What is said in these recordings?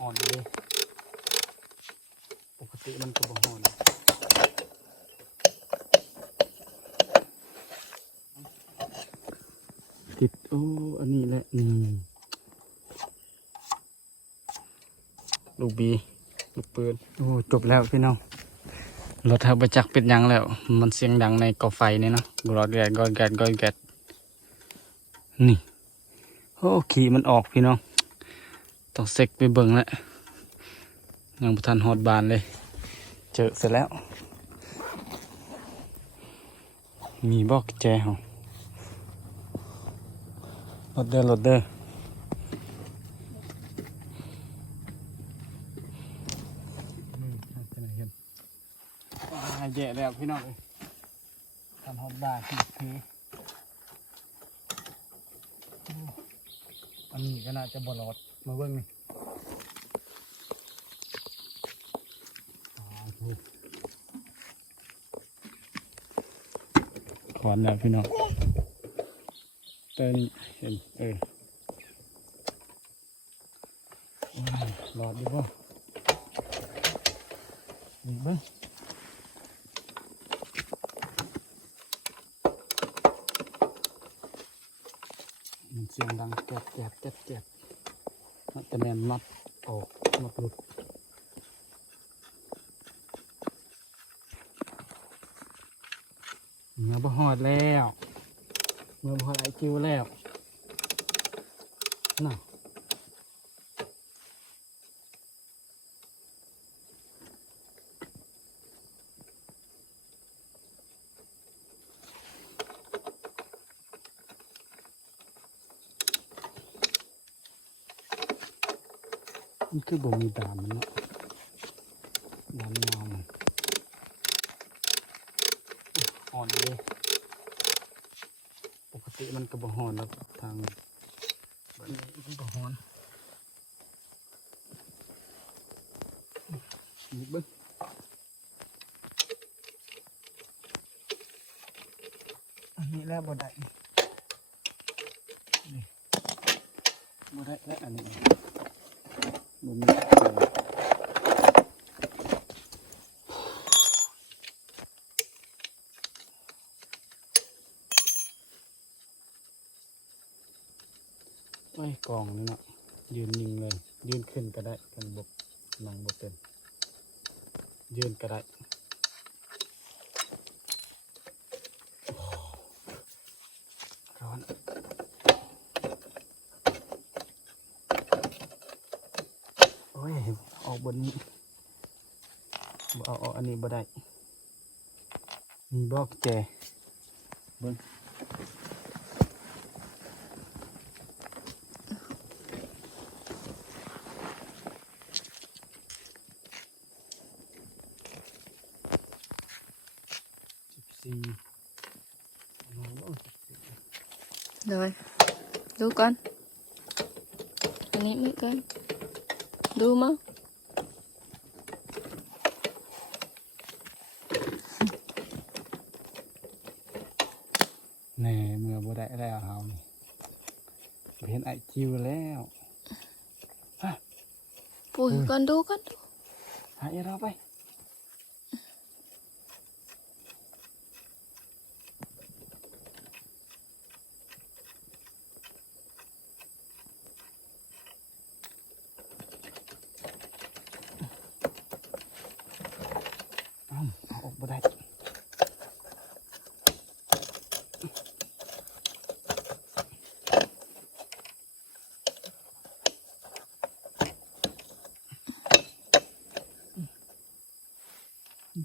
อ่อนเลยปกติมันก็บ่อ่อนติดโอ้อันนี้แหละนี่ลูกบีลูกปืนโอ้จบแล้วพี่น้องรถเธอไปจักเป็นยังแล้วมันเสียงดังในกอไฟนี่เนาะรถแกดกอนแกดกอนแกดนี่โอ้ขี่มันออกพี่น้องต้องเซ็กไปเบิ่งแล้วยังบ่ทันฮอดบานเลยเจอเสร็จแล้วมีบอกแจเหรอรถเด้อแย่แล้วพี่น้องทำฮอตบาร์คืออันนี้ก็น่าจะบลอดมาเบิ้งนี่ขอนแล้วพี่น้องแต่นี่เห็นหลอดดีป่ะนี่เบิ้งเสียงดังแจ็บแต่แมนมัดออกมัดหลุดเมื่อบ่หอดแล้วเมื่อบ่หอดไอคิวแล้วน่ะมันคือบ่มีดามมันเนาะดามยาวมันอ่อนเลยปกติมันก็บ่ฮ้อนแล้วทางแบบนี้มันบ่ฮ้อนนี่เบิ่งอันนี้แล้วบ่ได้นี่บ่ได้แล้วอันนี้บ่มีไอ้กองนี่เนาะยืนนิ่งเลยยืนขึ้นก็ได้กันบกนั่งบกเป็นยืนก็ได้ร้อนโอ้ยออกบนนี้เอาอันนี้บ่ได้มีบอกแจเบิ้งrồi đu con anh nghĩ mấy con đu mà แน่เมื่อบ่ได้แล้วเฮานี่เห็นไอคิวแล้วui con đu หายเราไปเอาออกบ่ได้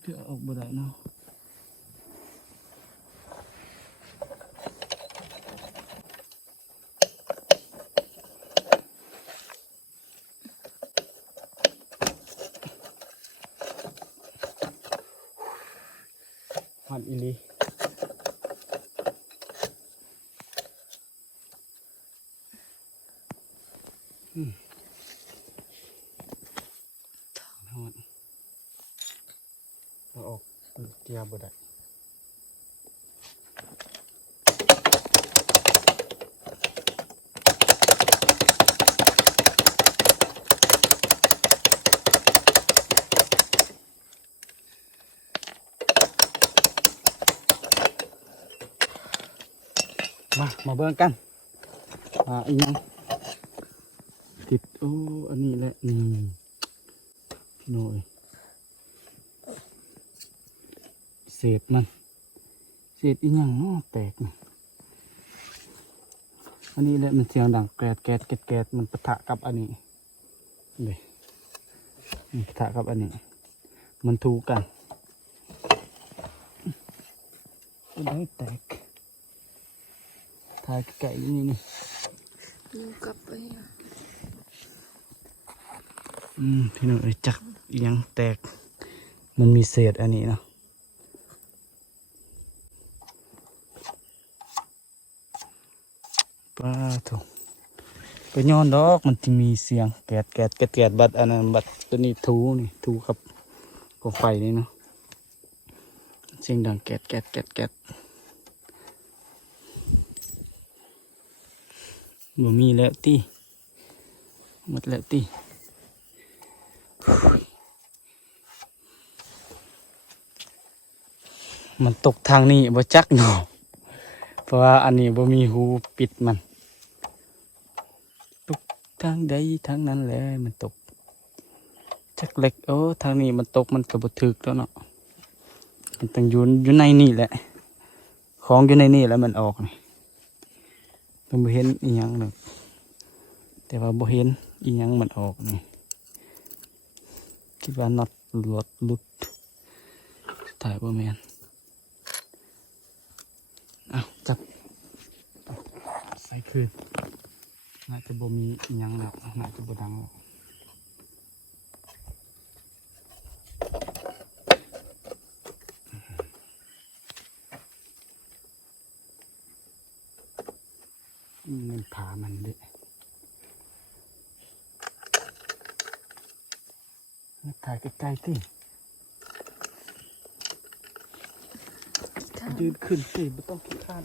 เพื่อออกบ่ได้เนาะฮอดอีหลีฮอดเราออกเกียร์บ่ได้ มาเบิ่งกันอีกยังติดโอ้อันนี้แหละนี่พี่น้อยเศษมันเศษอีกยังเนาะแตกนะอันนี้แหละมันเสียงดังแกรดแกรดแกรดแกรดมันปะทะกับอันนี้เลยมันปะทะกับอันนี้มันถูกันได้แตกถ่ายไก่นี่ ดูกลับไปอ่ะ พี่น้องจักยังแตกมันมีเศษอันนี้เนาะป้าถูกไปย้อนดอกมันจะมีเสียงแกดแกดแกดแกดบัดอันนั้นบัดตัวนี้ทูครับกองไฟนี่เนาะเสียงดังแกดแกดแกดแกดบ่มีแล้วตีหมดแล้วตีมันตกทางนี้บ่จักเนาะเพราะว่าอันนี้บ่มีหูปิดมันตกทางใดทางนั้นแหละมันตกจักเล็กทางนี้มันตกมันก็บ่ถึกแล้วเนาะมันต้องอยู่ในนี่แหละของอยู่ในนี่แล้วมันออกนี่มันบ่เห็นอีหยังเลยแต่ว่าบ่เห็นอีหยังมันออกนี่คิดว่าน็อตหลุดถ่ายบ่แม่นจับใส่คืนน่าจะบ่มีอิหยังแล้วน่าจะบ่ดังแล้วมันผ่ามันเด้ถ่ายใกล้ๆที่ยืนขึ้นสิไม่ต้องขี้ข้าน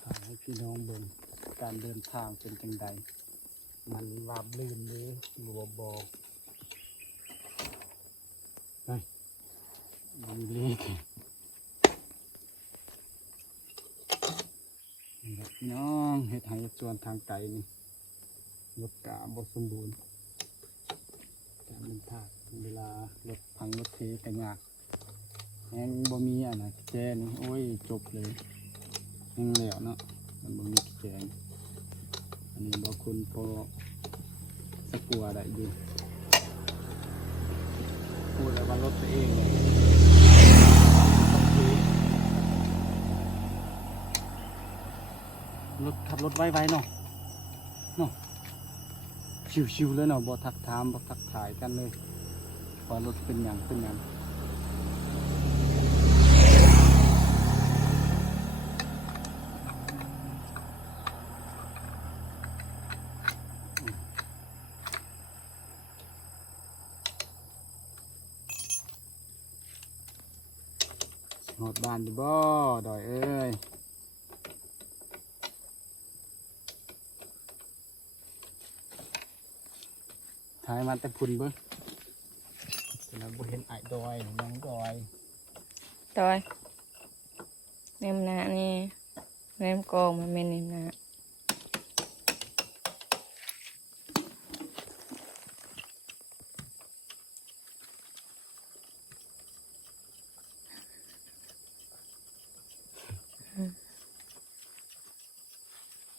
ถ่ายให้พี่น้องเบิ่งการเดินทางเป็นจังใดมันราบลื่นเลยบัวบอกมันเล็กพี่น้องเฮ็ดให้ส่วนทางไกลนี่รถกะบ่สมบูรณ์แต่มันพลาดเวลารถพังรถเทกันยากแห้งบ่มีอันน่ะแจนี่โอ้ยจบเลยแห้งแล้วเนาะมันบ่มีแจงอันนี้บ่คุณพอสกัวได้อยู่พูดแล้วว่ารถตัวเองเลยรถขับรถไวๆเนาะชิวๆเลยเนาะบ่ทักถามบ่ทักทายกันเลยว่ารถเป็นหยังหอดบ้านดิบ่ดอยเอ้ยถ่ายมาแต่พุ่นเบิ่งเราบ่เห็นไอ้ดอยน้องดอยเนมนานี่เนมกองมันเป็นเนมนา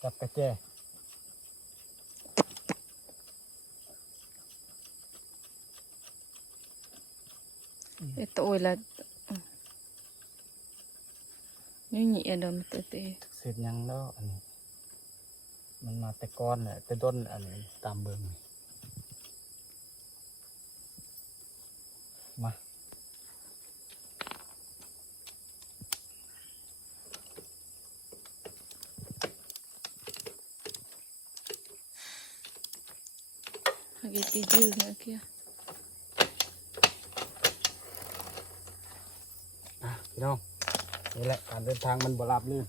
จับกระแจตัวละนี่nhị ở đâu mà tự tê เสร็จยังแล้วอันนี้มันมาแต่ก้อนแหละแต่ต้นอันนี้ตามเบิ่งมา cái tí dư nữa kia พี่น้องนี่แหละการเดินทางมันบ่ราบรื่น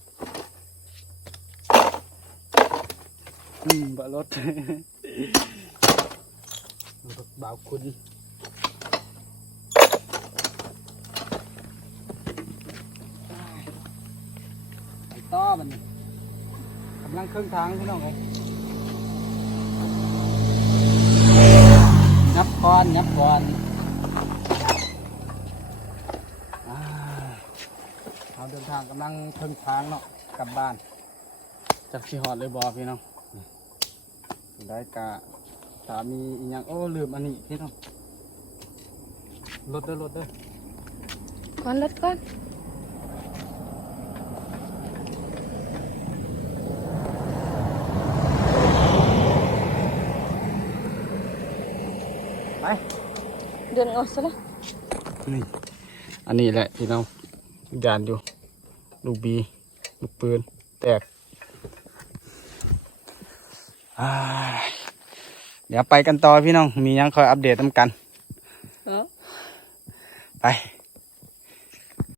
บ่รถ รถบ่าวคุณ ต่อมันกำลังครึ่งทางพี่น้องเลยยับก่อนเราเดินทางกำลังครึ่งทางเนาะกลับบ้านจากที่หอดเลยบอพี่น้องได้กะสามีอีกอย่างโอ้ลืมอันนี้พี่น้องรถเด้อก่อนรถก่อนไป เดินออกซะละ นี่อันนี้แหละพี่น้องยานอยู่ลูกบีลูกปืนแตกเดี๋ยวไปกันต่อพี่น้องมียังคอยอัปเดตตามกันไป